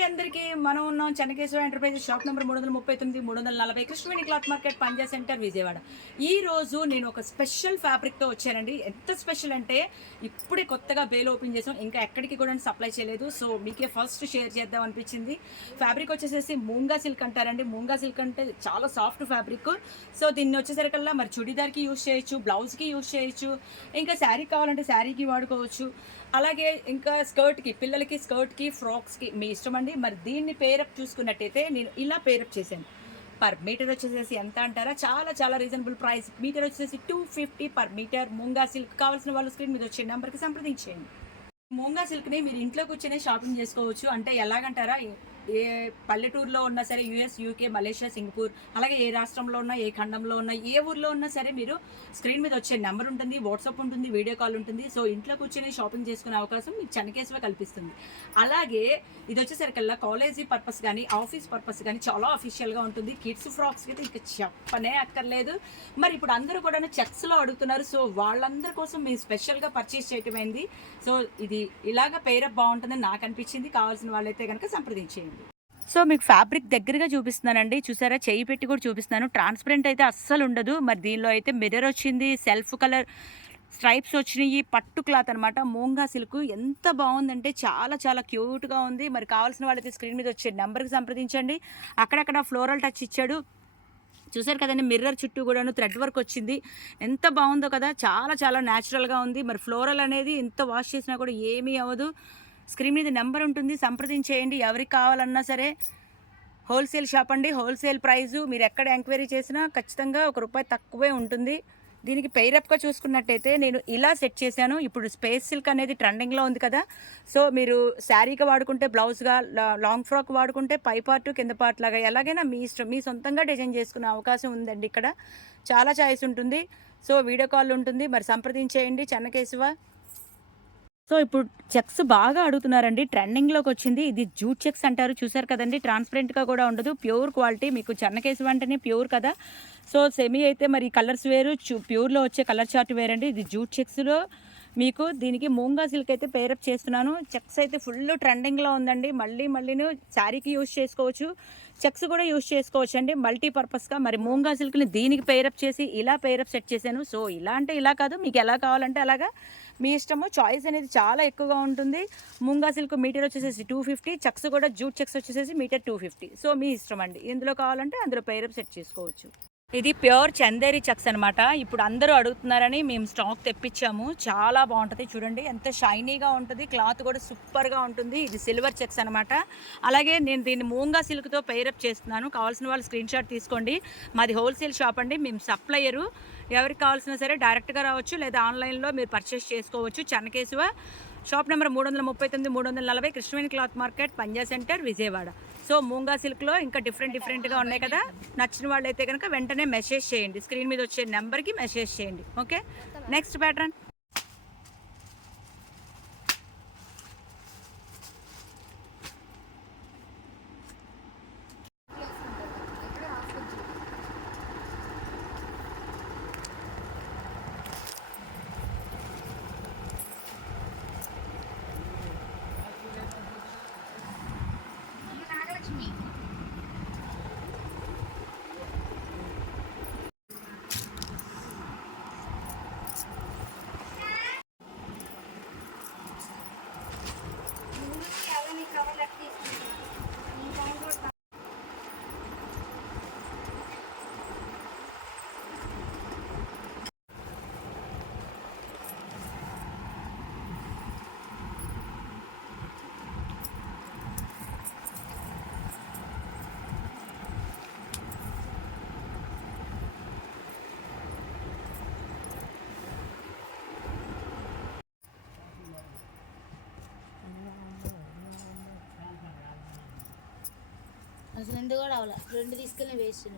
అండి అందరికీ. మనం ఉన్నాం Chennakeshwara enterprises shop number 339 340 Krishnaveni cloth market Panja centre Vijayawada. ఈ రోజు నేను ఒక స్పెషల్ ఫ్యాబ్రిక్తో వచ్చానండి. ఎంత స్పెషల్ అంటే ఇప్పుడే కొత్తగా బేల్ ఓపెన్ చేసాం, ఇంకా ఎక్కడికి కూడా సప్లై చేయలేదు. సో మీకే ఫస్ట్ షేర్ చేద్దాం అనిపించింది. ఫ్యాబ్రిక్ వచ్చేసేసి మూంగా సిల్క్ అంటారండి. మూంగా సిల్క్ అంటే చాలా సాఫ్ట్ ఫ్యాబ్రిక్. సో దీన్ని వచ్చేసరికల్లా మరి చుడిదార్కి యూజ్ చేయొచ్చు, బ్లౌజ్కి యూజ్ చేయొచ్చు, ఇంకా శారీ కావాలంటే శారీకి వాడుకోవచ్చు. అలాగే ఇంకా స్కర్ట్కి, పిల్లలకి స్కర్ట్కి, ఫ్రాక్స్కి మీ ఇష్టం అండి. మరి దీన్ని పేరప్ చూసుకున్నట్టయితే నేను ఇలా పేరప్ చేశాను. పర్ మీటర్ వచ్చేసేసి ఎంత అంటారా, చాలా చాలా రీజనబుల్ ప్రైస్. మీటర్ వచ్చేసి 250 పర్ మీటర్. మూంగా సిల్క్ కావాల్సిన వాళ్ళు స్క్రీన్ మీద వచ్చే నెంబర్కి సంప్రదించేయండి. మూంగా సిల్క్ని మీరు ఇంట్లో కూర్చొనే షాపింగ్ చేసుకోవచ్చు. అంటే ఎలాగంటారా, ఏ పల్లెటూరులో ఉన్నా సరే, యూఎస్, యూకే, మలేషియా, సింగపూర్, అలాగే ఏ రాష్ట్రంలో ఉన్నా, ఏ ఖండంలో ఉన్నా, ఏ ఊర్లో ఉన్నా సరే మీరు స్క్రీన్ మీద వచ్చే నెంబర్ ఉంటుంది, వాట్సాప్ ఉంటుంది, వీడియో కాల్ ఉంటుంది. సో ఇంట్లో కూర్చొని షాపింగ్ చేసుకునే అవకాశం మీకు చెన్నకేశ్వర కల్పిస్తుంది. అలాగే ఇది వచ్చేసరికల్లా కాలేజీ పర్పస్ కానీ, ఆఫీస్ పర్పస్ కానీ చాలా అఫీషియల్గా ఉంటుంది. కిడ్స్ ఫ్రాక్స్కి అయితే ఇంకా చెప్పనే అక్కర్లేదు. మరి ఇప్పుడు అందరూ కూడా చెక్స్లో అడుగుతున్నారు. సో వాళ్ళందరి కోసం మేము స్పెషల్గా పర్చేస్ చేయటమైంది. సో ఇది ఇలాగ పేరప్ బాగుంటుందని నాకు అనిపించింది. కావాల్సిన వాళ్ళైతే కనుక సంప్రదించేయండి. సో మీకు ఫ్యాబ్రిక్ దగ్గరగా చూపిస్తున్నానండి. చూసారా, చేయి పెట్టి కూడా చూపిస్తున్నాను. ట్రాన్స్పరెంట్ అయితే అస్సలు ఉండదు. మరి దీనిలో అయితే మిర్రర్ వచ్చింది, సెల్ఫ్ కలర్ స్ట్రైప్స్ వచ్చినాయి, పట్టు క్లాత్ అనమాట. మూంగా సిల్క్ ఎంత బాగుందంటే చాలా చాలా క్యూట్గా ఉంది. మరి కావాల్సిన వాళ్ళైతే స్క్రీన్ మీద వచ్చే నెంబర్కి సంప్రదించండి. అక్కడక్కడ ఫ్లోరల్ టచ్ ఇచ్చాడు. చూసారు కదండి, మిర్రర్ చుట్టూ కూడాను థ్రెడ్ వర్క్ వచ్చింది. ఎంత బాగుందో కదా, చాలా చాలా న్యాచురల్గా ఉంది. మరి ఫ్లోరల్ అనేది ఎంత వాష్ చేసినా కూడా ఏమీ అవ్వదు. స్క్రీన్ మీద నెంబర్ ఉంటుంది, సంప్రదించేయండి. ఎవరికి కావాలన్నా సరే హోల్సేల్ షాప్ అండి. హోల్సేల్ ప్రైజు మీరు ఎక్కడ ఎంక్వైరీ చేసినా ఖచ్చితంగా ₹1 తక్కువే ఉంటుంది. దీనికి పెయిరప్గా చూసుకున్నట్టయితే నేను ఇలా సెట్ చేశాను. ఇప్పుడు స్పేస్ సిల్క్ అనేది ట్రెండింగ్లో ఉంది కదా. సో మీరు శారీగా వాడుకుంటే, బ్లౌజ్గా, లాంగ్ ఫ్రాక్ వాడుకుంటే పై పార్ట్ కింద పార్ట్ లాగా ఎలాగైనా మీ ఇష్టం, మీ సొంతంగా డిజైన్ చేసుకునే అవకాశం ఉందండి. ఇక్కడ చాలా చాయిస్ ఉంటుంది. సో వీడియో కాల్ ఉంటుంది, మరి సంప్రదించేయండి చెన్నకేశవ. సో ఇప్పుడు చెక్స్ బాగా అడుగుతున్నారండి, ట్రెండింగ్లోకి వచ్చింది. ఇది జూట్ చెక్స్ అంటారు. చూసారు కదండి, ట్రాన్స్పరెంట్గా కూడా ఉండదు, ప్యూర్ క్వాలిటీ. మీకు చెన్నకేశవ అంటేనే ప్యూర్ కదా. సో సెమీ అయితే మరి కలర్స్ వేరు, ప్యూర్లో వచ్చే కలర్ చార్ట్ వేరండి. ఇది జూట్ చెక్స్లో మీకు దీనికి మూంగా సిల్క్ అయితే పేరప్ చేస్తున్నాను. చెక్స్ అయితే ఫుల్ ట్రెండింగ్లో ఉందండి. మళ్ళీను శారీకి యూజ్ చేసుకోవచ్చు, చెక్స్ కూడా యూజ్ చేసుకోవచ్చు అండి, మల్టీపర్పస్గా. మరి మూంగా సిల్క్ని దీనికి పేరప్ చేసి ఇలా పేరప్ సెట్ చేశాను. సో ఇలా అంటే ఇలా కాదు, మీకు ఎలా కావాలంటే అలాగా మీ ఇష్టము. చాయిస్ అనేది చాలా ఎక్కువగా ఉంటుంది. మూంగా సిల్క్ మీటర్ వచ్చేసేసి 250, చెక్స్ కూడా జూట్ చెక్స్ వచ్చేసేసి మీటర్ 250. సో మీ ఇష్టం అండి, ఎందులో కావాలంటే అందులో పేరప్ సెట్ చేసుకోవచ్చు. ఇది ప్యూర్ చందేరి చెక్స్ అనమాట. ఇప్పుడు అందరూ అడుగుతున్నారని మేము స్టాక్ తెప్పించాము. చాలా బాగుంటుంది, చూడండి ఎంత షైనీగా ఉంటుంది, క్లాత్ కూడా సూపర్గా ఉంటుంది. ఇది సిల్వర్ చెక్స్ అనమాట. అలాగే నేను దీన్ని మూంగా సిల్క్తో పేరప్ చేస్తున్నాను. కావాల్సిన వాళ్ళు స్క్రీన్ షాట్ తీసుకోండి. మాది హోల్సేల్ షాప్ అండి, మేము సప్లయరు. ఎవరికి కావాల్సినా సరే డైరెక్ట్గా రావచ్చు, లేదా ఆన్లైన్లో మీరు పర్చేస్ చేసుకోవచ్చు. Chennakeshava shop number 339 340 Krishnaveni cloth market Panja centre Vijayawada. So moonga సిల్క్లో ఇంకా డిఫరెంట్గా ఉన్నాయి కదా. నచ్చిన వాళ్ళు అయితే కనుక వెంటనే మెసేజ్ చేయండి, స్క్రీన్ మీద వచ్చే నెంబర్కి మెసేజ్ చేయండి. Okay, next pattern. అసలు ఎందుకు కూడా అవలా 2 తీసుకెళ్ళి వేస్ట్